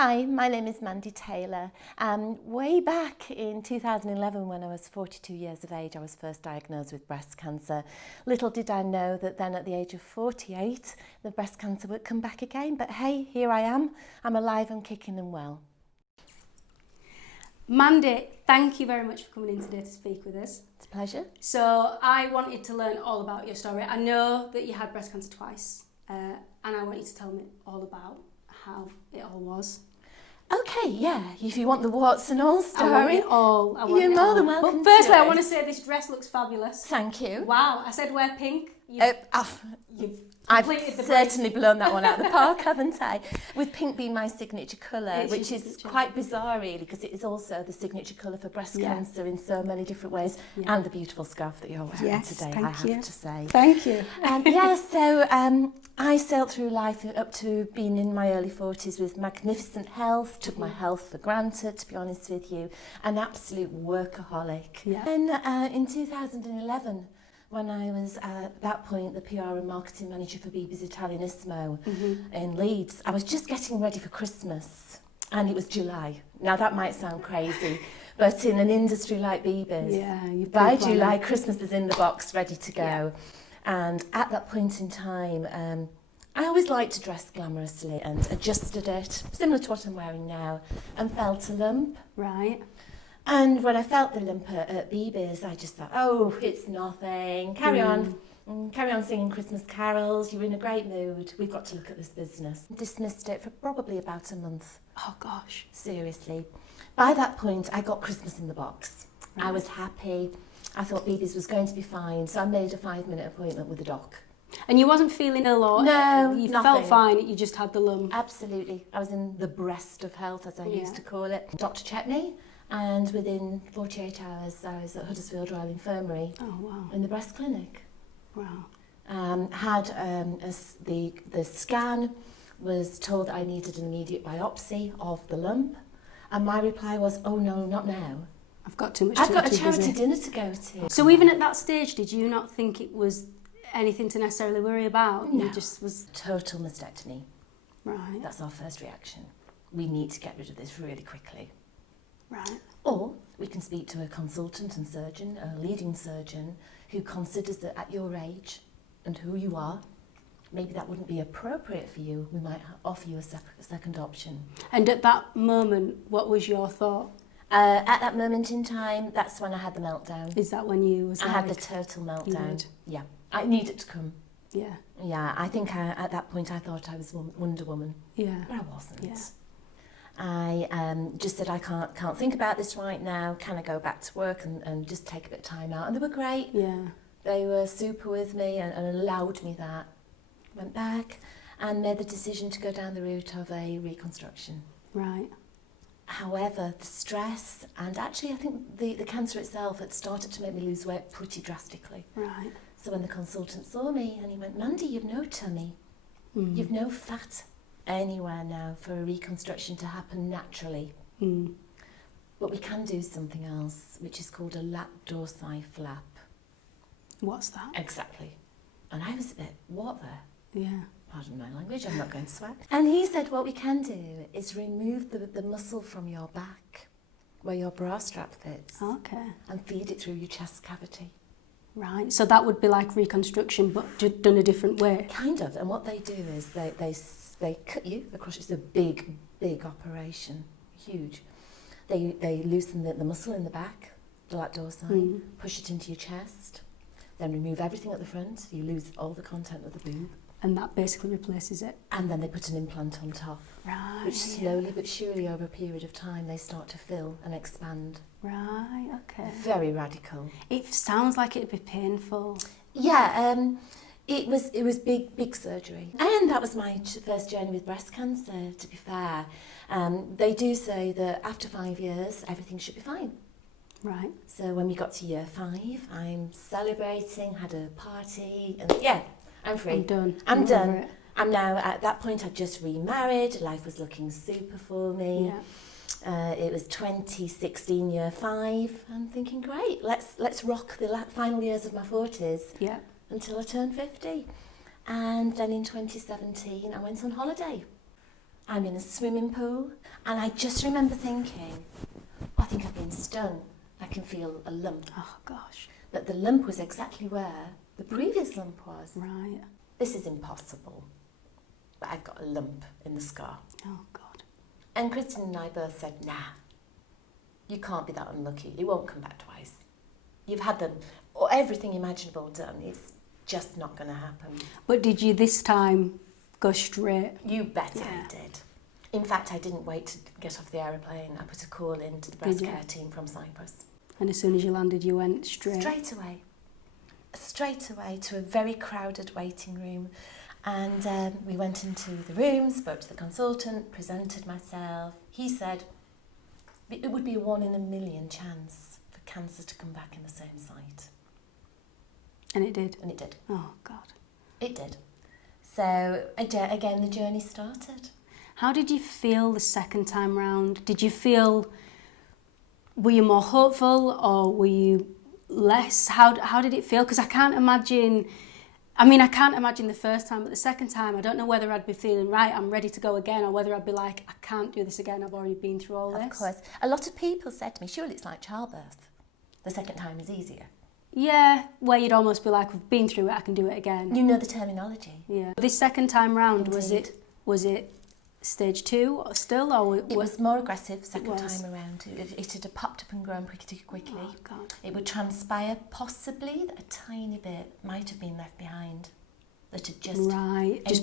Hi, my name is Mandy Taylor. Way back in 2011, when I was 42 years of age, I was first diagnosed with breast cancer. Little did I know that then at the age of 48, the breast cancer would come back again. But hey, here I am. I'm alive and kicking and well. Mandy, thank you very much for coming in today to speak with us. It's a pleasure. So I wanted to learn all about your story. I know that you had breast cancer twice, and I want you to tell me all about how it all was. Okay, yeah, if you want the warts and all story. I want it all. You're more than welcome. But firstly, I want to say this dress looks fabulous. Thank you. Wow, I said wear pink. I've certainly blown that one out of the park, haven't I? With pink being my signature colour, which is quite bizarre really, because it is also the signature colour for breast cancer in so many different ways, and the beautiful scarf that you're wearing today, I have to say. Thank you. I sailed through life up to being in my early 40s with magnificent health, took my health for granted, to be honest with you, an absolute workaholic. Yeah. And in 2011, when I was at that point the PR and marketing manager for BB's Italianismo in Leeds, I was just getting ready for Christmas, and it was July. Now that might sound crazy, but in an industry like BB's, by July Christmas is in the box, ready to go. Yeah. And at that point in time, I always liked to dress glamorously and adjusted it, similar to what I'm wearing now, and felt a lump. Right. And when I felt the lump at BB's, I just thought, oh, it's nothing. Carry on singing Christmas carols. You're in a great mood. We've got to look at this business. Dismissed it for probably about a month. Oh, gosh. Seriously. By that point, I got Christmas in the box. Right. I was happy. I thought BB's was going to be fine, so I made a 5-minute appointment with the doc. And you wasn't feeling ill or no, you nothing. Felt fine, you just had the lump? Absolutely. I was in the breast of health, as I used to call it. Doctor checked me, and within 48 hours I was at Huddersfield Royal Infirmary in the breast clinic. Wow. The scan, was told that I needed an immediate biopsy of the lump, and my reply was, oh no, not now. I've got too much. I've got a charity dinner to go to. So even at that stage, did you not think it was anything to necessarily worry about? No. You just was total mastectomy. Right. That's our first reaction. We need to get rid of this really quickly. Right. Or we can speak to a consultant and surgeon, a leading surgeon, who considers that at your age and who you are, maybe that wouldn't be appropriate for you. We might offer you a second option. And at that moment, what was your thought? At that moment in time, that's when I had the meltdown. Is that when you was I had the total meltdown. Yeah. I needed to come. Yeah. Yeah, I think at that point I thought I was Wonder Woman. Yeah. But I wasn't. Yeah. I just said, I can't think about this right now. Can I go back to work and just take a bit of time out? And they were great. Yeah. They were super with me and allowed me that. Went back and made the decision to go down the route of a reconstruction. Right. However, the stress and actually I think the cancer itself had started to make me lose weight pretty drastically. Right. So when the consultant saw me and he went, Mandy, you've no tummy, you've no fat anywhere now for a reconstruction to happen naturally. But we can do something else, which is called a lat dorsi flap. What's that? Exactly. And I was a bit, what there? Yeah. Pardon my language, I'm not going to swear. And he said, what we can do is remove the muscle from your back, where your bra strap fits. Okay. And feed it through your chest cavity. Right, so that would be like reconstruction, but done a different way? Kind of, and what they do is they cut you across. It's a big operation, huge. They loosen the muscle in the back, the lat dorsi, push it into your chest, then remove everything at the front, you lose all the content of the boob. And that basically replaces it? And then they put an implant on top. Right. Which slowly but surely over a period of time they start to fill and expand. Right, okay. Very radical. It sounds like it'd be painful. Yeah, it was big surgery. And that was my first journey with breast cancer, to be fair. They do say that after 5 years, everything should be fine. Right. So when we got to year 5, I'm celebrating, had a party, and yeah, I'm free. I'm done. I'm done. I'm now, at that point, I'd just remarried. Life was looking super for me. Yeah. It was 2016, year 5. I'm thinking, great, let's rock the final years of my 40s until I turn 50. And then in 2017, I went on holiday. I'm in a swimming pool, and I just remember thinking, I think I've been stung. I can feel a lump. Oh, gosh. But the lump was exactly where the previous lump was. Right. This is impossible. But I've got a lump in the scar. Oh, God. And Kristen and I both said, nah, you can't be that unlucky. It won't come back twice. You've had everything imaginable done. It's just not going to happen. But did you this time go straight? You bet I did. In fact, I didn't wait to get off the aeroplane. I put a call in to the breast care team from Cyprus. And as soon as you landed, you went straight? Straight away to a very crowded waiting room. And we went into the room, spoke to the consultant, presented myself. He said it would be a 1 in a million chance for cancer to come back in the same site. And it did? And it did. Oh, God. It did. So, again, the journey started. How did you feel the second time round? Were you more hopeful or were you less? How did it feel? Because I can't imagine the first time, but the second time, I don't know whether I'd be feeling, right, I'm ready to go again, or whether I'd be like, I can't do this again, I've already been through all this. Of course. A lot of people said to me, surely it's like childbirth. The second time is easier. Yeah, where you'd almost be like, we've been through it, I can do it again. You know the terminology. Yeah. This second time round, Indeed. was it stage 2 still, or it was more aggressive second time around. It had popped up and grown pretty quickly. Oh, God. It would transpire possibly that a tiny bit might have been left behind, that had just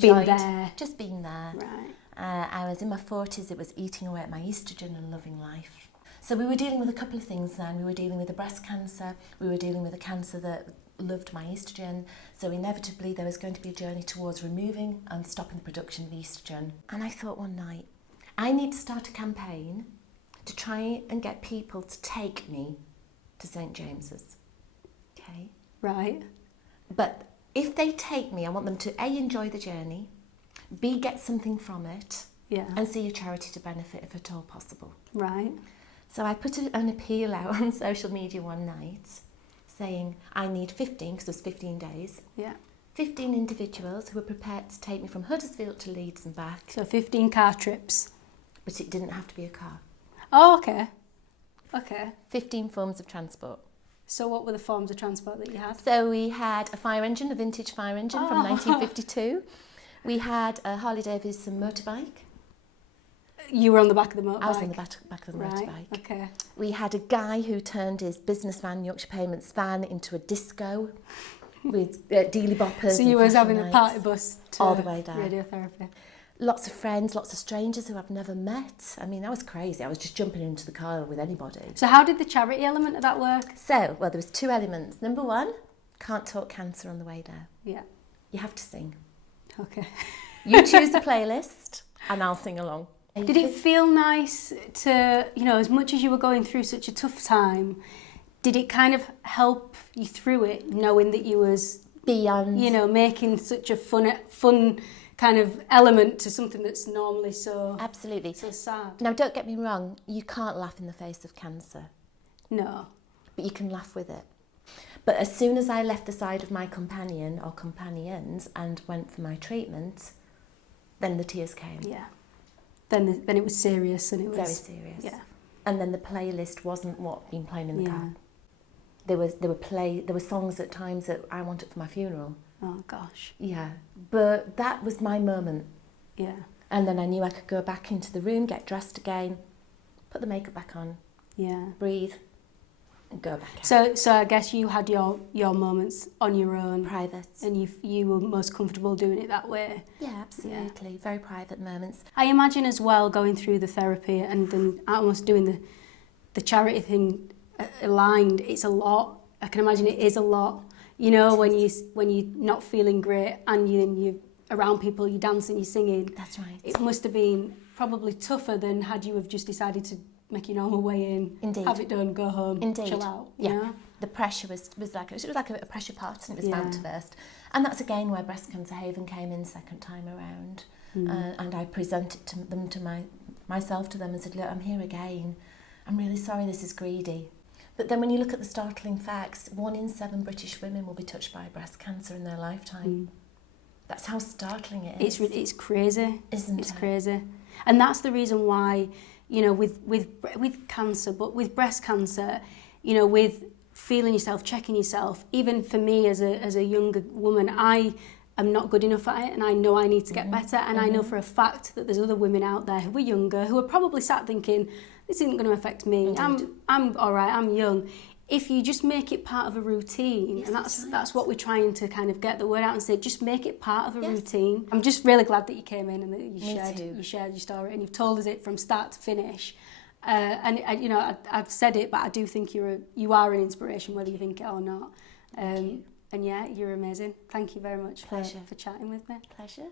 been there. Just been there. Right. I was in my 40s. It was eating away at my estrogen and loving life. So we were dealing with a couple of things then. We were dealing with the breast cancer. We were dealing with a cancer that loved my estrogen. So inevitably there was going to be a journey towards removing and stopping the production of estrogen. And I thought one night, I need to start a campaign to try and get people to take me to St. James's. Okay? Right. But if they take me, I want them to A, enjoy the journey, B, get something from it, and C, a charity to benefit if at all possible. Right. So I put an appeal out on social media one night saying I need 15, because there's 15 days. Yeah. 15 individuals who are prepared to take me from Huddersfield to Leeds and back. So 15 car trips. But it didn't have to be a car. Oh, okay. Okay. 15 forms of transport. So what were the forms of transport that you had? So we had a fire engine, a vintage fire engine from 1952. We had a Harley Davidson motorbike. You were on the back of the motorbike? I was on the back of the motorbike. Right, okay. We had a guy who turned his business van, Yorkshire Payments van, into a disco with dealy boppers. So you was having a party bus to all the way down. Radiotherapy. Lots of friends, lots of strangers who I've never met. I mean, that was crazy. I was just jumping into the car with anybody. So how did the charity element of that work? So, well, there was 2 elements. Number 1, can't talk cancer on the way there. Yeah. You have to sing. Okay. You choose a playlist and I'll sing along. Did it feel nice to, as much as you were going through such a tough time, did it kind of help you through it, knowing that you was beyond, making such a fun kind of element to something that's normally so absolutely so sad? Now, don't get me wrong, you can't laugh in the face of cancer. No. But you can laugh with it. But as soon as I left the side of my companion or companions and went for my treatment, then the tears came. Yeah. Then it was serious, and it was very serious. Yeah. And then the playlist wasn't what been playing in the car. There were songs at times that I wanted for my funeral. Oh gosh. Yeah. But that was my moment. Yeah. And then I knew I could go back into the room, get dressed again, put the makeup back on. Yeah. Breathe. And go back out. So I guess you had your moments on your own. Private. And you were most comfortable doing it that way. Yeah, absolutely. Yeah. Very private moments. I imagine as well, going through the therapy and then almost doing the charity thing aligned, it's a lot. I can imagine it is a lot. When you're not feeling great and you're around people, you're dancing, you're singing. That's right. It must have been probably tougher than had you have just decided to make your normal way in. Indeed. Have it done, go home, Indeed. chill out. Yeah. The pressure was like a pressure pot, and it was bound to burst. And that's again where Breast Cancer Haven came in second time around. And I presented myself to them and said, look, I'm here again. I'm really sorry, this is greedy. But then when you look at the startling facts, 1 in 7 British women will be touched by breast cancer in their lifetime. That's how startling it is. It's crazy, Isn't it's it? crazy, and that's the reason why, you know, with cancer, but with breast cancer, you know, with feeling yourself, checking yourself. Even for me as a younger woman, I am not good enough at it, and I know I need to get better. And I know for a fact that there's other women out there who are younger, who are probably sat thinking, this isn't going to affect me. Indeed. I'm all right. I'm young. If you just make it part of a routine, Yes, and that's what we're trying to kind of get the word out and say, just make it part of a Yes. routine. I'm just really glad that you came in and that Me you shared your story, and you've told us it from start to finish. You know, I've said it, but I do think you are an inspiration, whether you think it or not. And yeah, you're amazing. Thank you very much for chatting with me. Pleasure.